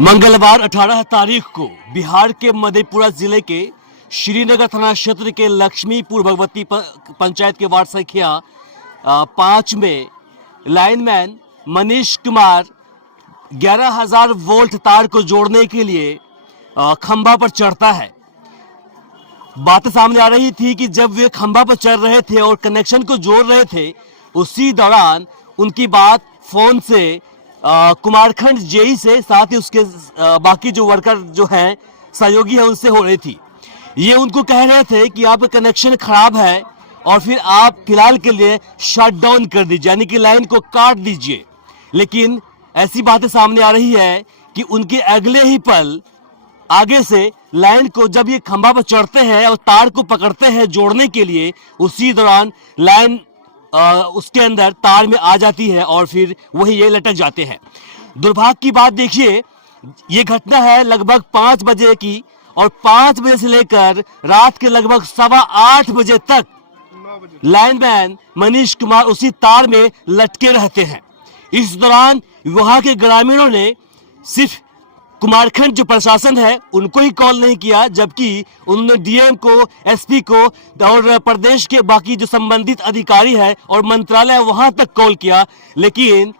मंगलवार 18 तारीख को बिहार के मधेपुरा जिले के श्रीनगर थाना क्षेत्र के लक्ष्मीपुर भगवती पंचायत के वार्ड संख्या 5 में लाइनमैन मनीष कुमार 11,000 वोल्ट तार को जोड़ने के लिए खंभा पर चढ़ता है। बात सामने आ रही थी कि जब वे खंभा पर चढ़ रहे थे और कनेक्शन को जोड़ रहे थे, उसी दौरान उनकी बात फोन से कुमारखंड जेई से, साथ ही उसके बाकी जो वर्कर जो हैं, सहयोगी है, उनसे हो रही थी। ये उनको कह रहे थे कि आपका कनेक्शन खराब है और फिर आप फिलहाल के लिए शट डाउन कर दीजिए, यानी कि लाइन को काट दीजिए। लेकिन ऐसी बातें सामने आ रही है कि उनके अगले ही पल आगे से लाइन को जब ये खंभा पर चढ़ते हैं और तार को पकड़ते हैं जोड़ने के लिए, उसी दौरान लाइन उसके अंदर तार में आ जाती है और फिर वही ये लटक जाते हैं। दुर्भाग्य की बात देखिए, ये घटना है लगभग 5 बजे की और 5 बजे से लेकर रात के लगभग 7:15 बजे तक लाइनमैन मनीष कुमार उसी तार में लटके रहते हैं। इस दौरान वहां के ग्रामीणों ने सिर्फ कुमारखंड जो प्रशासन है उनको ही कॉल नहीं किया, जबकि उन्होंने डीएम को, एसपी को और प्रदेश के बाकी जो संबंधित अधिकारी है और मंत्रालय वहां तक कॉल किया। लेकिन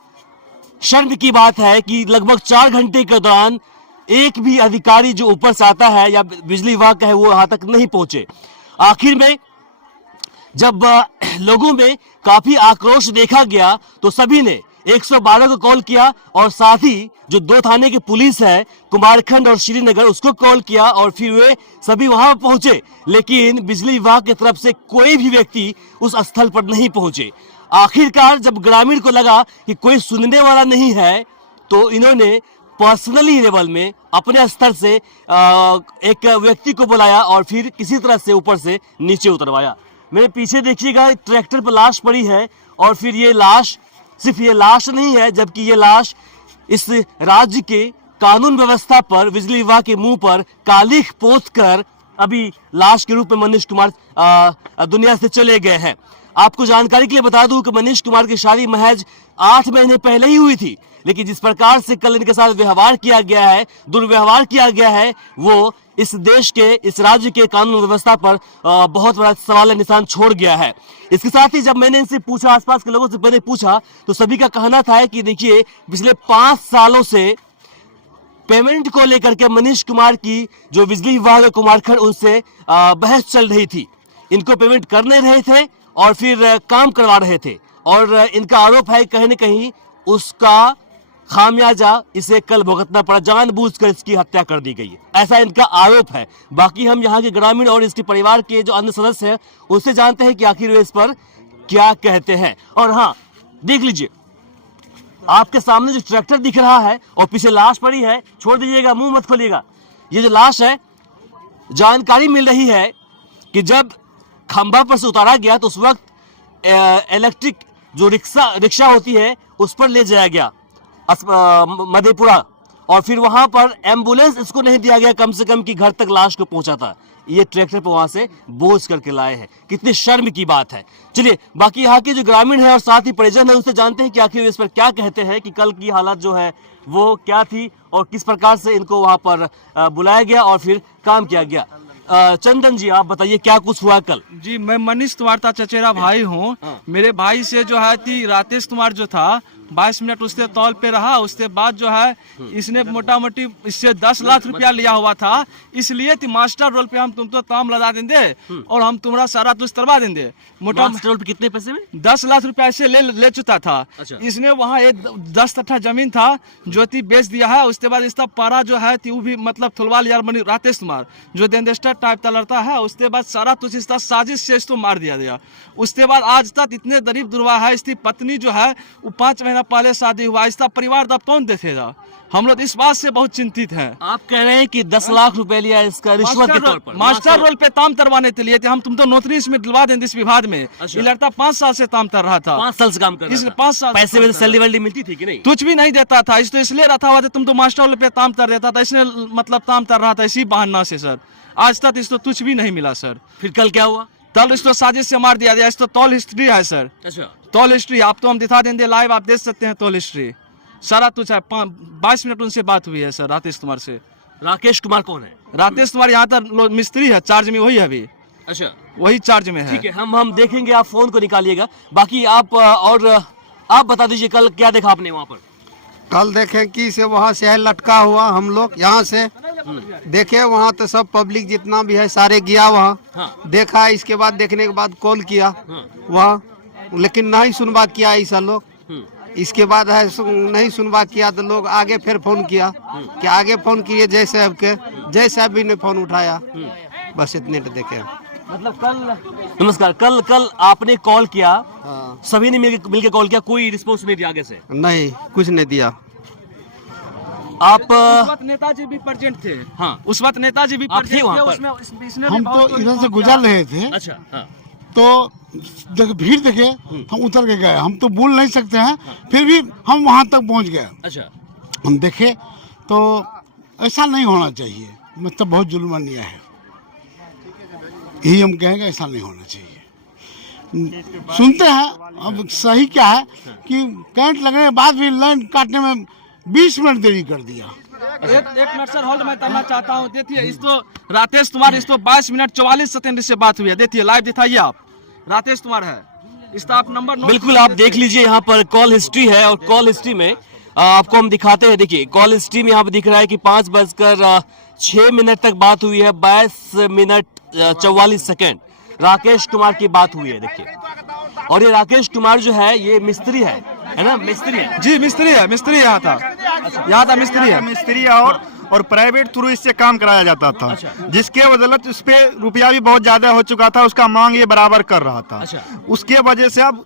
शर्म की बात है कि लगभग 4 घंटे के दौरान एक भी अधिकारी जो ऊपर से आता है या बिजली विभाग का है वो वहां तक नहीं पहुंचे। आखिर में जब लोगों में काफी आक्रोश देखा गया तो सभी ने 112 को कॉल किया और साथ ही जो 2 थाने की पुलिस है, कुमारखंड और श्रीनगर, उसको कॉल किया और फिर वे सभी वहां पहुंचे। लेकिन बिजली विभाग की तरफ से कोई भी व्यक्ति उस स्थल पर नहीं पहुंचे। आखिरकार जब ग्रामीण को लगा कि कोई सुनने वाला नहीं है तो इन्होंने पर्सनली लेवल में अपने स्तर से एक व्यक्ति को बुलाया और फिर किसी तरह से ऊपर से नीचे उतरवाया। मेरे पीछे देखिएगा, ट्रैक्टर पर लाश पड़ी है और फिर ये लाश सिर्फ ये लाश नहीं है, जबकि ये लाश इस राज्य के कानून व्यवस्था पर, बिजली विभाग के मुंह पर कालिख पोत कर अभी लाश के रूप में मनीष कुमार दुनिया से चले गए हैं। आपको जानकारी के लिए बता दूं कि मनीष कुमार की शादी महज 8 महीने पहले ही हुई थी, लेकिन जिस प्रकार से कल इनके साथ व्यवहार किया गया है, दुर्व्यवहार किया गया है, वो इस देश के, इस राज्य के कानून व्यवस्था पर बहुत बड़ा सवाल निशान छोड़ गया है। इसके साथ ही जब मैंने इनसे पूछा, आसपास के लोगों से मैंने पूछा, तो सभी का कहना था कि देखिए पिछले 5 सालों से पेमेंट को लेकर के मनीष कुमार की जो बिजली विभाग है कुमारखंड, उनसे बहस चल रही थी। इनको पेमेंट कर नहीं रहे थे और फिर काम करवा रहे थे और इनका आरोप है कहीं न कहीं उसका खामियाजा इसे कल भुगतना पड़ा, जानबूझकर इसकी हत्या कर दी गई है, ऐसा इनका आरोप है। बाकी हम यहाँ के ग्रामीण और इसके परिवार के जो अन्य सदस्य हैं उससे जानते हैं कि आखिर वे इस पर क्या कहते हैं। और हाँ, देख लीजिए, आपके सामने जो ट्रैक्टर दिख रहा है और पीछे लाश पड़ी है, छोड़ दीजिएगा, मुंह मत खोलिएगा। ये जो लाश है, जानकारी मिल रही है कि जब खंभा पर से उतारा गया तो उस वक्त इलेक्ट्रिक जो रिक्शा होती है उस पर ले जाया गया मधेपुरा, और फिर वहां पर एम्बुलेंस इसको नहीं दिया गया कम से कम कि घर तक लाश को पहुंचा था। ये ट्रैक्टर पर वहां से बोझ करके लाए हैं। कितनी शर्म की बात है। चलिए, बाकी यहाँ के जो ग्रामीण है और साथ ही परिजन है उनसे जानते हैं कि आखिर इस पर क्या कहते हैं, कि कल की हालत जो है वो क्या थी और किस प्रकार से इनको वहां पर बुलाया गया और फिर काम किया गया। चंदन जी, आप बताइए क्या कुछ हुआ कल। जी, मैं मनीष कुमार का चचेरा भाई हूँ। मेरे भाई से जो है राकेश कुमार जो था 22 मिनट उसके तौल पे रहा। उसके बाद जो है इसने मोटा मोटी इससे 10 लाख रुपया लिया हुआ था, इसलिए मास्टर रोल पे हम तुमको काम लगा देंगे और हम तुम्हारा सारा तुझ करवा देंगे। मोटा मास्टर रोल पे कितने पैसे में? 10 लाख रुपया ऐसे ले चुका था। अच्छा। इसने वहाँ एक 10 कट्ठा जमीन था जो बेच दिया है। उसके बाद इसका पारा जो है वो भी मतलब थुलवा लिया राकेश कुमार, जो गैंगस्टर टाइप का लड़ता है। उसके बाद सारा तुझ इसका साजिश से इसको मार दिया गया। उसके बाद आज तक इतने गरीब दुर्वा है। इसकी पत्नी जो है वो 5 महीना पहले शादी हुआ। इसका परिवार तब कौन देखेगा? हम लोग इस बात से बहुत चिंतित हैं। आप कह रहे हैं कि 10 लाख रुपए लिया इसका रिश्वत के तौर पर, मास्टर रोल पे काम करवाने के लिए थे। हम तुमको नौकरी इसमें दिलवा देंगे इस विभाग में। अच्छा। ये लड़का 5 साल से काम कर रहा था। 5 साल से काम कर रहा था। 5 साल पैसे में सैलरी वैलरी मिलती थी कि नहीं? कुछ भी नहीं देता था। इस तो इसलिए रखा हुआ था, तुम तो मास्टर रोल पे काम कर देता था, इसने मतलब काम कर रहा था इसी बहाना से। सर आज तक इसको कुछ भी नहीं मिला। सर फिर कल क्या हुआ? कल इसको साजिश से मार दिया गया। इस तो तौल हिस्ट्री है सर। अच्छा, तौल हिस्ट्री आप तो हम दिखा देंगे लाइव, आप देख सकते हैं तौल हिस्ट्री। सारा तुझ है 22 मिनट उनसे बात हुई है सर राकेश कुमार से। राकेश कुमार कौन है? राकेश कुमार यहाँ तक मिस्त्री है, चार्ज में वही है अभी, अच्छा वही चार्ज में है। ठीक है, हम देखेंगे, आप फोन को निकालिएगा। बाकी आप आप बता दीजिए कल क्या देखा आपने वहाँ पर? कल देखे कि से वहाँ से है लटका हुआ, हम लोग यहाँ से देखे, वहाँ तो सब पब्लिक जितना भी है सारे गया वहाँ, हाँ। देखा। इसके बाद देखने के बाद कॉल किया हाँ। वहाँ, लेकिन नहीं सुनवा किया ऐसा लोग। इसके बाद है नहीं सुनवा किया तो लोग आगे फिर फोन किया कि आगे फोन किए जय साहब के, जय साहब भी ने फोन उठाया। बस इतने तो देखे। मतलब कल, नमस्कार, कल आपने कॉल किया, हाँ। सभी ने मिलके कॉल किया, कोई रिस्पॉन्स नहीं दिया आगे से? नहीं, कुछ नहीं दिया। आप उस वक्त नेताजी भी प्रेजेंट थे। हाँ, उस वक्त नेताजी भी आप थे प्रेजेंट वहाँ थे, पर? उसमें इसने हम भी तो बहुत इधर से गुजर रहे थे, अच्छा हाँ। तो भीड़ देखे हम उतर के गए। हम तो बोल नहीं सकते हैं, फिर भी हम वहाँ तक पहुँच गए। अच्छा, हम देखे तो ऐसा नहीं होना चाहिए, मतलब बहुत जुल्मानिया है, यही हम कहेंगे, ऐसा नहीं होना चाहिए। सुनते हैं अब सही क्या है कि करंट लगने के बाद भी लाइन काटने में 20 मिनट देरी कर दिया। एक मिनट सर होल्ड मैं करना चाहता हूँ। देखिए इस तो राकेश कुमार, इस तो 22 मिनट 44 सेकंड से बात हुई है। देखिए लाइव दिखाइए आप, राकेश कुमार है इसका, आप नंबर बिल्कुल आप देख लीजिए, यहाँ पर कॉल हिस्ट्री है और कॉल हिस्ट्री में आपको हम दिखाते हैं। देखिए कॉल हिस्ट्री में यहाँ पर दिख रहा है कि 5:06 तक बात हुई है, 22 मिनट 44 सेकंड राकेश कुमार की बात हुई है। देखिए, और ये राकेश कुमार जो है ये मिस्त्री है ना? मिस्त्री है जी, मिस्त्री है, मिस्त्री यहाँ था मिस्त्री है। मिस्त्री और प्राइवेट थ्रू इससे काम कराया जाता था, जिसके बदौलत उस पे रुपया भी बहुत ज्यादा हो चुका था, उसका मांग ये बराबर कर रहा था। उसके वजह से अब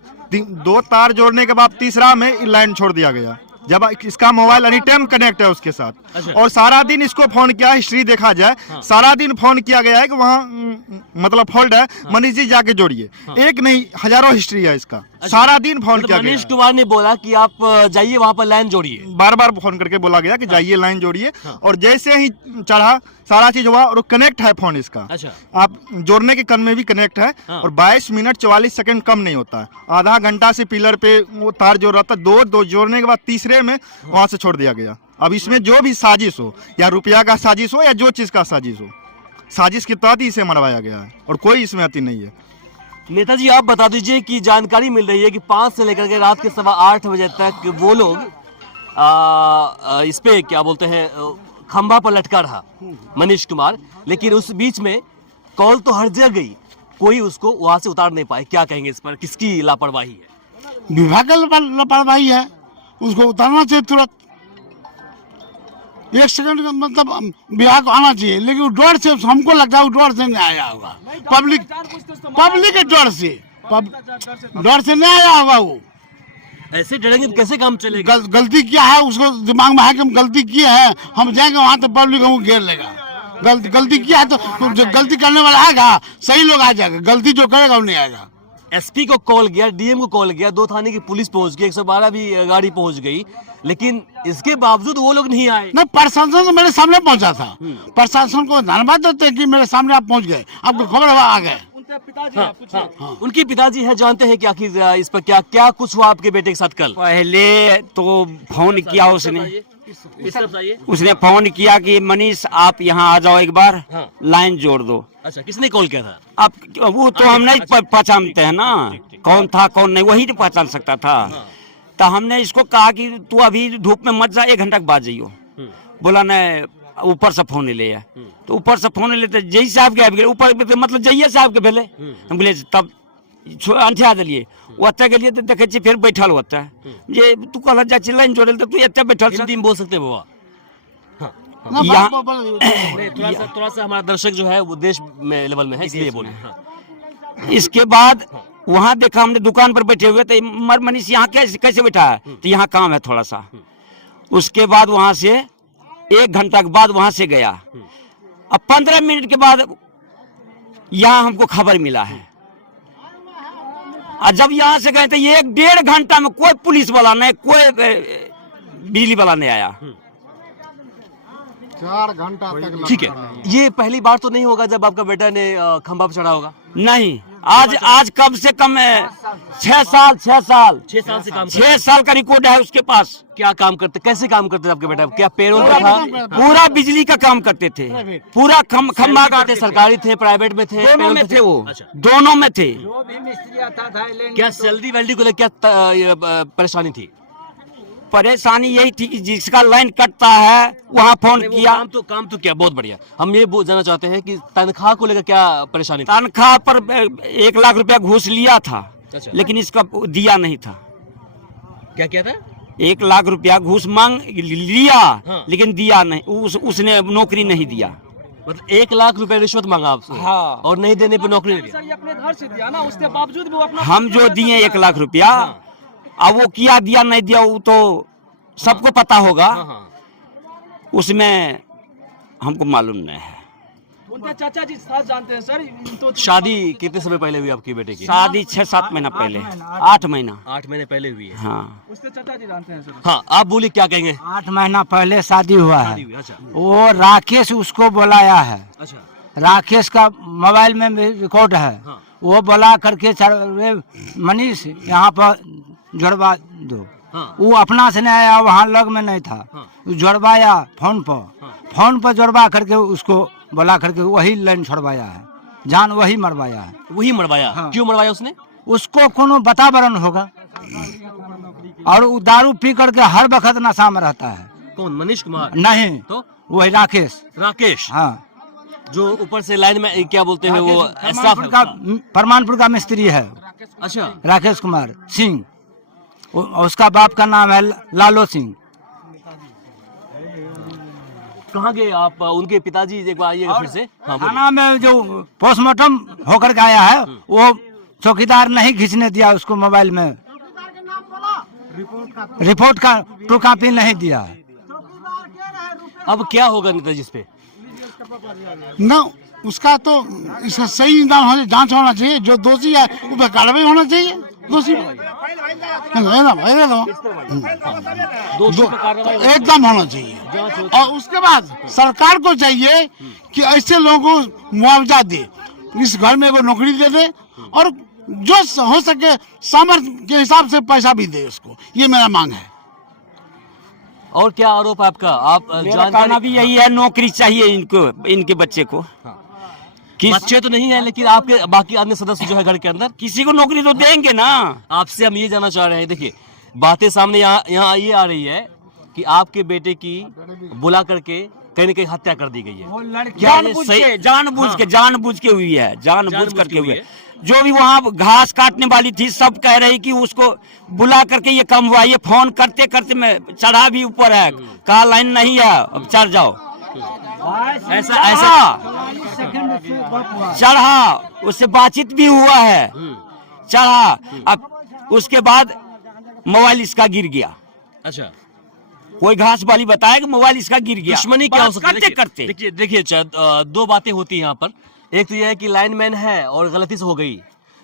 2 तार जोड़ने के बाद तीसरा में लाइन छोड़ दिया गया, जब इसका मोबाइल एनी टाइम कनेक्ट है उसके साथ। और सारा दिन इसको फोन किया, हिस्ट्री देखा जाए सारा दिन फोन किया गया है कि वहाँ मतलब फॉल्ट है, मनीष जी जाके जोड़िए। एक नहीं, हजारों हिस्ट्री है इसका, सारा दिन फोन किया गया। मनीष कुमार ने बोला कि आप जाइए वहाँ पर लाइन जोड़िए, बार बार फोन करके बोला गया कि जाइए लाइन जोड़िए। और जैसे ही चढ़ा सारा चीज हुआ, और कनेक्ट है फोन इसका। अच्छा, आप जोड़ने के क्रम में भी कनेक्ट है। और 22 मिनट 44 सेकंड कम नहीं होता है। आधा घंटा से पिलर पे वो तार जोड़ रहा था, दो जोड़ने के बाद तीसरे में वहां से छोड़ दिया गया। अब इसमें जो भी साजिश हो, या रुपया का साजिश हो या जो चीज का साजिश हो, साजिश के तहत ही इसे मरवाया गया है, और कोई इसमें अति नहीं है। नेताजी आप बता दीजिए कि जानकारी मिल रही है कि 5 से लेकर के रात के 8:15 बजे तक वो लोग इस पे क्या बोलते हैं खंभा पर लटका रहा मनीष कुमार, लेकिन उस बीच में कॉल तो हर जगह गई, कोई उसको वहां से उतार नहीं पाए। क्या कहेंगे इस पर, किसकी लापरवाही है? विभाग का लापरवाही है, उसको उतारना चाहिए तुरंत। 1 सेकंड का मतलब विभाग को आना चाहिए, लेकिन वो डर से, हमको लगता है वो डर से नहीं आया होगा, पब्लिक के डर से, डर से नहीं आया होगा। वो ऐसे डरेंगे तो कैसे काम चलेगा? गलती किया है, उसको दिमाग में है कि हम गलती किए हैं, हम जाएंगे वहां तो पब्लिक हमको घेर लेगा। गलती किया है तो जो गलती करने वाला आएगा, सही लोग आ जाएगा, गलती जो करेगा वो नहीं आएगा। एसपी को कॉल गया, डीएम को कॉल गया, 2 थाने की पुलिस पहुंच गई, 112 भी गाड़ी पहुंच गई, लेकिन इसके बावजूद वो लोग नहीं आए। नहीं, प्रशासन तो मेरे सामने पहुंचा था, प्रशासन को धन्यवाद देते कि मेरे सामने आप पहुंच गए, आपको खबर आ गए। उनके पिताजी है, जानते हैं कि आखिर इस पर क्या कुछ हुआ आपके बेटे के साथ कल? पहले तो फोन किया उसने फोन किया कि मनीष आप यहाँ आ जाओ एक बार, लाइन जोड़ दो। अच्छा, किसने कॉल किया था? अब वो तो हम नहीं पहचानते हैं ना, कौन था कौन नहीं, वही तो पहचान सकता था। तो हमने इसको कहा कि तू अभी धूप में मत जा, 1 घंटा के बाद जाइयो। बोला नहीं, ऊपर से फोन ले लिया। तो ऊपर से फोन लेते जय साहब के ऊपर मतलब जइया साहब के भेले, हम बोले तब अंठा दिलिए, ओते गेलिए तो देखे छी फिर बैठल होता है जे तू कहल जा छी लाइन जोड़ल तो तू एते बैठल छ। हिंदी में बोल सकते बाबा? थोड़ा सा हमारा दर्शक जो है वो देश में लेवल में है, इसलिए बोले। इसके बाद वहाँ देखा हमने दुकान पर बैठे हुए, तो मनीष यहाँ कैसे बैठा है, तो यहाँ काम है थोड़ा सा। उसके बाद वहाँ से 1 घंटा के बाद वहाँ से गया। अब 15 मिनट के बाद यहाँ हमको खबर मिला है, और जब यहाँ से गए तो 1-1.5 घंटा में कोई पुलिस वाला नहीं, कोई बिजली वाला नहीं आया। 4 घंटा तक। ठीक है, ये पहली बार तो नहीं होगा जब आपका बेटा ने खंभा पर चढ़ा होगा? नहीं, आज कम से कम 6 साल 6 साल से काम 6 साल का रिकॉर्ड है उसके पास। क्या काम करते, कैसे काम करते थे आपके बेटा? क्या पेरोल का था? पूरा बिजली का काम करते थे, पूरा खम्भा गाड़ते। सरकारी थे, प्राइवेट में थे? दोनों में थे वो, अच्छा। दोनों में थे। क्या सैलरी वैलरी को लेकर क्या परेशानी थी? परेशानी यही थी कि जिसका लाइन कटता है वहाँ फोन किया। काम तो क्या, बहुत बढ़िया। हम ये जानना चाहते हैं कि तनख्वाह को लेकर क्या परेशानी थी? तनख्वाह पर 1 लाख रुपया घूस लिया था, अच्छा। लेकिन इसका दिया नहीं था। क्या क्या था? 1 लाख रुपया घूस मांग लिया, हाँ। लेकिन दिया नहीं, उसने नौकरी नहीं दिया। मतलब 1 लाख रुपए रिश्वत मांगा आपसे? हाँ। और नहीं देने पे नौकरी नहीं दिया? सर ये अपने घर से दिया ना, उसके बावजूद भी वो अपना हम जो दिए 1 लाख रुपया, अब वो किया दिया नहीं दिया वो तो सबको पता होगा, उसमें हमको मालूम नहीं है। उनके चाचा जी साथ जानते हैं सर। तो शादी कितने समय पहले हुई आपकी बेटे की? शादी 6-7 महीना पहले, 8 महीना। 8 महीने पहले हुई है। हाँ, उसके चाचा जी जानते हैं सर। हाँ, आप बोलिए क्या कहेंगे? 8 महीना पहले शादी हुआ है। शादी हुई, अच्छा वो राकेश उसको बुलाया है, अच्छा। राकेश का मोबाइल में भी रिकॉर्ड है। हाँ। वो बुला करके मनीष यहाँ पर जुड़वा दो। हाँ। वो अपना से नहीं आया, वहाँ लग में नहीं था। हाँ। वो जुड़वाया फोन पर जुड़वा करके उसको बुला करके वही लाइन छोड़वाया है, जान वही मरवाया है। वही मरवाया? हाँ। क्यों मरवाया उसने? उसको कोनो वातावरण होगा, और वो दारू पी करके हर वक्त नशा में रहता है। कौन, मनीष कुमार? नहीं तो वही राकेश। राकेश, हाँ, जो ऊपर से लाइन में क्या बोलते हैं वो स्टाफ है का उसका? परमानपुर का मिस्त्री है अच्छा। राकेश कुमार सिंह। उसका बाप का नाम है लालो सिंह। कहाँ गए आप? उनके पिताजी एक बार आइएगा फिर से। हाँ, बोलिए। थाना में जो पोस्टमार्टम होकर के आया है, वो चौकीदार नहीं खींचने दिया उसको, मोबाइल में रिपोर्ट का ट्रू कॉपी नहीं दिया है। अब क्या होगा नेताजी इस पे? न उसका तो इसका सही निदान होना, जांच होना चाहिए। जो दोषी है उस पर कार्रवाई होना चाहिए। दोषी दोषी पे कार्रवाई एकदम होना चाहिए। और उसके बाद सरकार को चाहिए कि ऐसे लोगों को मुआवजा दे, इस घर में एगो नौकरी दे दे, और जो हो सके सामर्थ्य के हिसाब से पैसा भी दे उसको। ये मेरा मांग है। और क्या आरोप है आपका? आप मेरा कहना भी यही है, नौकरी चाहिए इनको, इनके बच्चे को। बच्चे तो नहीं है, लेकिन आपके बाकी अन्य सदस्य जो है घर के अंदर, किसी को नौकरी तो देंगे ना। आपसे हम ये जानना चाह रहे हैं। देखिए, बातें सामने यहाँ ये आ रही है कि आपके बेटे की बुला करके कहीं न कहीं हत्या कर दी गई है। क्या ये सही? जानबूझ के हुई है, जानबूझ करके हुई है। जो भी वहाँ घास काटने वाली थी, सब कह रही कि उसको बुला करके ये काम हुआ। ये फोन करते करते मैं चढ़ा भी ऊपर है, कहा लाइन नहीं है, अब चढ़ जाओ। ऐसा चढ़ा, उससे बातचीत भी हुआ है, चढ़ा। अब उसके बाद मोबाइल इसका गिर गया। अच्छा, कोई घास वाली बताया कि मोबाइल इसका गिर गया। दुश्मनी क्या हो सकती है? करते देखिए, दो बातें होती है यहाँ पर। एक तो यह है कि लाइनमैन है और गलती से हो गई।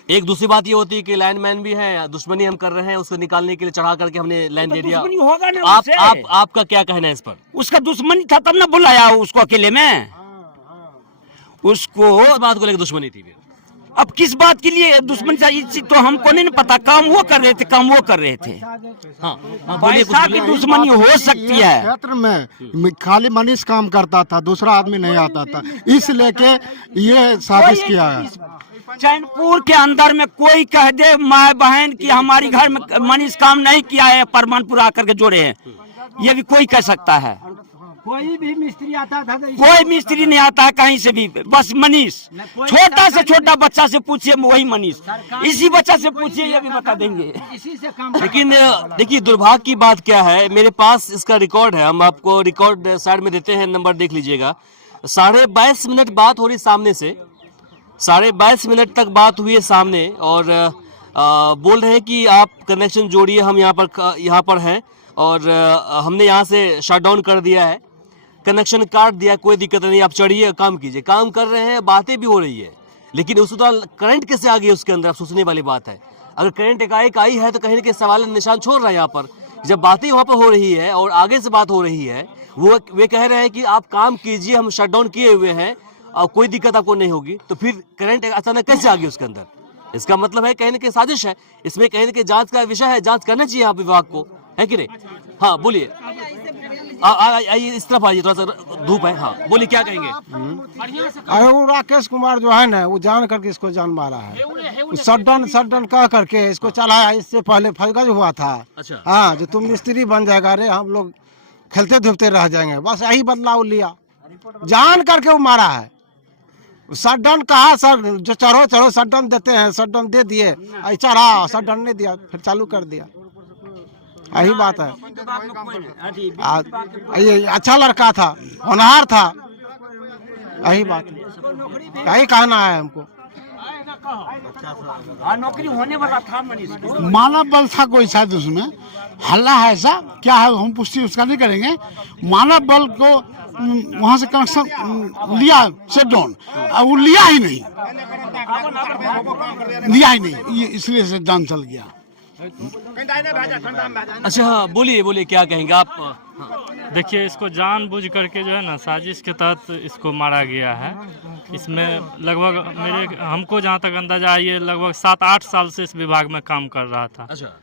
एक दूसरी बात ये होती है कि लाइनमैन भी है, दुश्मनी हम कर रहे हैं, उसको निकालने के लिए चढ़ा करके हमने लाइन दे दिया। होगा ना आपका क्या कहना है इस पर? उसका दुश्मनी था तब ना बुलाया उसको अकेले में। उसको इस बात को लेकर दुश्मनी थी फिर? अब किस बात के लिए दुश्मनी चाहिए तो हमको नहीं पता। काम वो कर रहे थे, काम वो कर रहे थे। हाँ, पैसा की दुश्मनी हो सकती है। क्षेत्र में खाली मनीष काम करता था, दूसरा आदमी नहीं आता था, इस लेके ये साजिश किया है। चैनपुर के अंदर में कोई कह दे माँ बहन की हमारी घर में मनीष काम नहीं किया है, परमानपुर आकर के जोड़े हैं, ये भी कोई कह सकता है। कोई भी मिस्त्री आता था, कोई मिस्त्री नहीं आता है कहीं से भी, बस मनीष। छोटा से छोटा बच्चा से पूछिए, वही मनीष। इसी बच्चा से पूछिए, ये भी बता देंगे। इसी से काम। लेकिन देखिए, दुर्भाग्य की बात क्या है, मेरे पास इसका रिकॉर्ड है, हम आपको रिकॉर्ड साइड में देते हैं, नंबर देख लीजिएगा। 22.5 मिनट बात हो रही सामने से, 22.5 मिनट तक बात हुई है सामने, और बोल रहे हैं कि आप कनेक्शन जोड़िए, हम यहाँ पर हैं, और हमने यहाँ से शट डाउन कर दिया है, कनेक्शन काट दिया, कोई दिक्कत नहीं, आप चढ़िए, काम कीजिए। काम कर रहे हैं, बातें भी हो रही है, लेकिन उस दौरान करंट कैसे आ गई उसके अंदर, आप सोचने वाली बात है। अगर करंट एकाएक आई है तो कहीं ना कहीं सवाल निशान छोड़ रहा है यहाँ पर। जब बातें वहाँ पर हो रही है और आगे से बात हो रही है, वे कह रहे हैं कि आप काम कीजिए, हम शट डाउन किए हुए हैं और कोई दिक्कत आपको नहीं होगी, तो फिर करंट अचानक कैसे आ गई उसके अंदर? इसका मतलब है कहीं ना कहीं साजिश है, इसमें कहीं ना कहीं जांच का विषय है, जांच करना चाहिए आप विभाग को, है कि नहीं? हाँ बोलिए, आइए इस तरफ आइए, थोड़ा सा धूप है। हाँ बोलिए, क्या कहेंगे? अरे वो राकेश कुमार जो है ना, वो जान करके इसको जान मारा है, सडन कह करके इसको चलाया। इससे पहले फैगज हुआ था। अच्छा। हाँ, जो तुम मिस्त्री बन जाएगा रे, हम लोग खेलते धूपते रह जाएंगे, बस यही बदलाव लिया, जान करके वो मारा है। सडन कहा सर जो चढ़ो सडन देते हैं, सडन दे दिए, चढ़ा सडन नहीं दिया, फिर चालू कर दिया, यही बात है। ये अच्छा लड़का था, होनहार था, यही बात है, यही कहना है हमको। नौकरी होने वाला था मनीष को। मानव बल था कोई शायद, उसमें हल्ला है, ऐसा क्या है हम पुष्टि उसका नहीं करेंगे। मानव बल को वहां से कनेक्शन लिया शटडाउन, वो लिया ही नहीं, ये इसलिए से जान चल गया। अच्छा हाँ बोलिए क्या कहेंगे आप? देखिए, इसको जानबूझ करके जो है ना, साजिश के तहत इसको मारा गया है। इसमें लगभग हमको जहाँ तक अंदाजा है, ये लगभग 7-8 साल से इस विभाग में काम कर रहा था। अच्छा।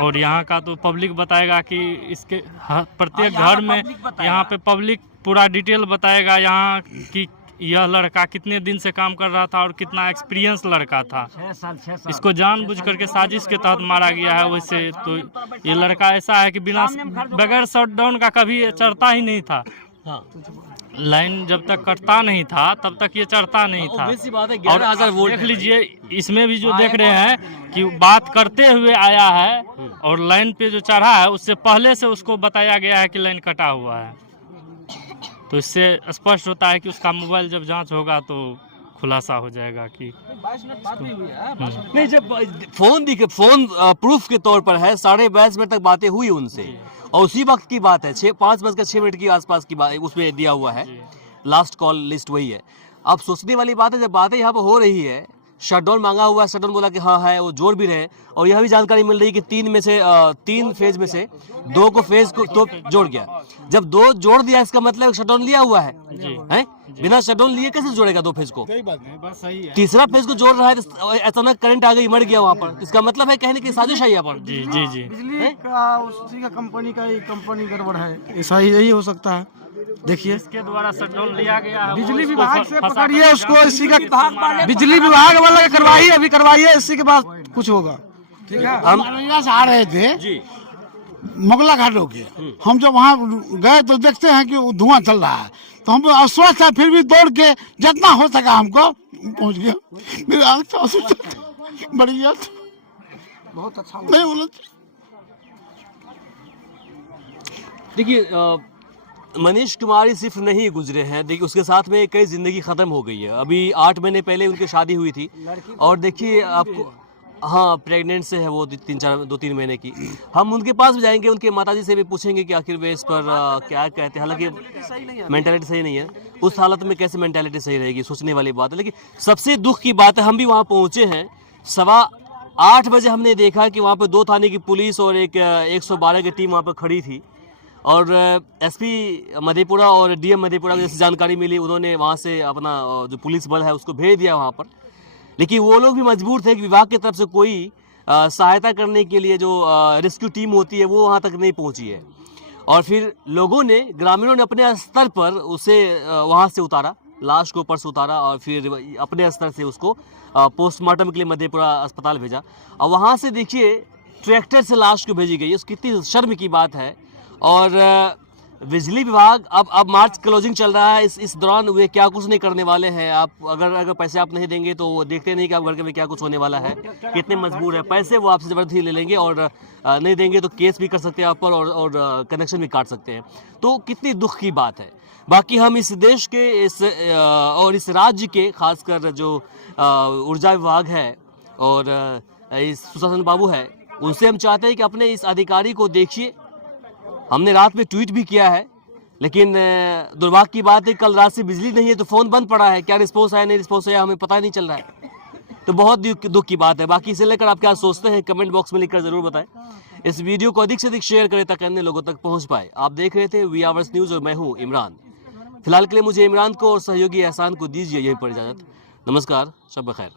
और यहाँ का तो पब्लिक बताएगा कि इसके प्रत्येक घर में यहाँ पे पब्लिक पूरा डिटेल बताएगा यहाँ कि यह लड़का कितने दिन से काम कर रहा था और कितना एक्सपीरियंस लड़का था। 6 साल। इसको जानबूझ करके साजिश के तहत मारा गया है। वैसे तो ये लड़का ऐसा है कि बगैर शटडाउन का कभी चढ़ता ही नहीं था। हाँ। लाइन जब तक कटता नहीं था तब तक ये चढ़ता नहीं था। obvious सी बात है, और 11,000 वोल्ट देख लीजिए, इसमें भी जो देख रहे हैं कि बात करते हुए आया है और लाइन पे जो चढ़ा है उससे पहले से उसको बताया गया है कि लाइन कटा हुआ है। तो इससे स्पष्ट होता है कि उसका मोबाइल जब जांच होगा तो खुलासा हो जाएगा कि नहीं, जब फोन प्रूफ के तौर पर है, 22:30 मिनट तक बातें हुई उनसे, और उसी वक्त की बात है, 5:06 के आसपास की बात उसमें दिया हुआ है, लास्ट कॉल लिस्ट वही है। अब सोचने वाली बात है, जब बातें यहाँ पर हो रही है, शटडाउन मांगा हुआ है, शटडाउन बोला कि हाँ है, वो जोड़ भी रहे, और यह भी जानकारी मिल रही है कि 3 फेज में से 2 को फेज को तो जोड़ गया। जब 2 जोड़ दिया, इसका मतलब शटडाउन लिया हुआ है, हैं? बिना शटडाउन लिए कैसे जोड़ेगा 2 फेज को? तीसरा फेज को जोड़ रहा है, तो अचानक करंट आ गई, मर गया वहाँ पर। इसका मतलब है कहने की साजिश है यहाँ पर। जी। बिजली का उसी का कंपनी गड़बड़ है, ऐसा ही यही हो सकता है। देखिए, इसके द्वारा शटडाउन लिया गया है। बिजली विभाग से पकड़िए उसको, इसी का बिजली विभाग वाला करवाइए, अभी करवाइए, इसी के बाद कुछ होगा। ठीक है। हम यहाँ से आ रहे थे जी, मोगला घाट होके, हम जब वहाँ गए तो देखते हैं कि धुआं चल रहा है, तो हम अस्वस्थ है, फिर भी दौड़ के जितना हो सका हमको पहुँच गया। बढ़िया, बहुत अच्छा। नहीं बोला। देखिए मनीष कुमार ही सिर्फ नहीं गुजरे हैं, देखिए उसके साथ में कई जिंदगी खत्म हो गई है। अभी 8 महीने पहले उनकी शादी हुई थी, और देखिए आपको, हाँ प्रेग्नेंट से है वो 2-3 महीने की। हम उनके पास भी जाएंगे, उनके माताजी से भी पूछेंगे कि आखिर वे इस पर क्या कहते हैं। हालांकि मेंटालिटी सही नहीं है, उस हालत में कैसे मेंटालिटी सही रहेगी, सोचने वाली बात है। लेकिन सबसे दुख की बात है, हम भी वहाँ पहुँचे हैं, 8:15 बजे हमने देखा कि वहाँ पर 2 थाने की पुलिस और एक 112 की टीम वहाँ पर खड़ी थी, और एसपी मधेपुरा और डीएम मधेपुरा को जैसे जानकारी मिली, उन्होंने वहाँ से अपना जो पुलिस बल है उसको भेज दिया वहाँ पर। लेकिन वो लोग भी मजबूर थे कि विभाग की तरफ से कोई सहायता करने के लिए जो रेस्क्यू टीम होती है वो वहाँ तक नहीं पहुँची है। और फिर लोगों ने, ग्रामीणों ने अपने स्तर पर उसे वहाँ से उतारा, लाश को ऊपर से उतारा, और फिर अपने स्तर से उसको पोस्टमार्टम के लिए मधेपुरा अस्पताल भेजा। और वहाँ से देखिए ट्रैक्टर से लाश को भेजी गई, उसकी कितनी शर्म की बात है। और बिजली विभाग अब मार्च क्लोजिंग चल रहा है, इस दौरान वे क्या कुछ नहीं करने वाले हैं। आप अगर पैसे आप नहीं देंगे तो वो देखते नहीं कि आप घर के में क्या कुछ होने वाला है, कितने मजबूर है। पैसे वो आपसे ज़बरदस्ती ले लेंगे, और नहीं देंगे तो केस भी कर सकते हैं आप पर, और कनेक्शन भी काट सकते हैं। तो कितनी दुख की बात है। बाकी हम इस देश के और इस राज्य के, खासकर जो ऊर्जा विभाग है और इस सुशासन बाबू है, उनसे हम चाहते हैं कि अपने इस अधिकारी को देखिए। हमने रात में ट्वीट भी किया है, लेकिन दुर्भाग्य की बात है कल रात से बिजली नहीं है, तो फ़ोन बंद पड़ा है। क्या रिस्पॉन्स आया नहीं रिस्पॉन्स आया हमें पता नहीं चल रहा है, तो बहुत दुख की बात है। बाकी इसे लेकर आप क्या सोचते हैं कमेंट बॉक्स में लिखकर ज़रूर बताएं। इस वीडियो को अधिक से अधिक शेयर करें ताकि अन्य लोगों तक पहुंच पाए। आप देख रहे थे वी आवर्स न्यूज़ और मैं हूँ इमरान। फिलहाल के लिए मुझे इमरान को और सहयोगी एहसान को दीजिए यहीं पर इजाज़त। नमस्कार, शब बखैर।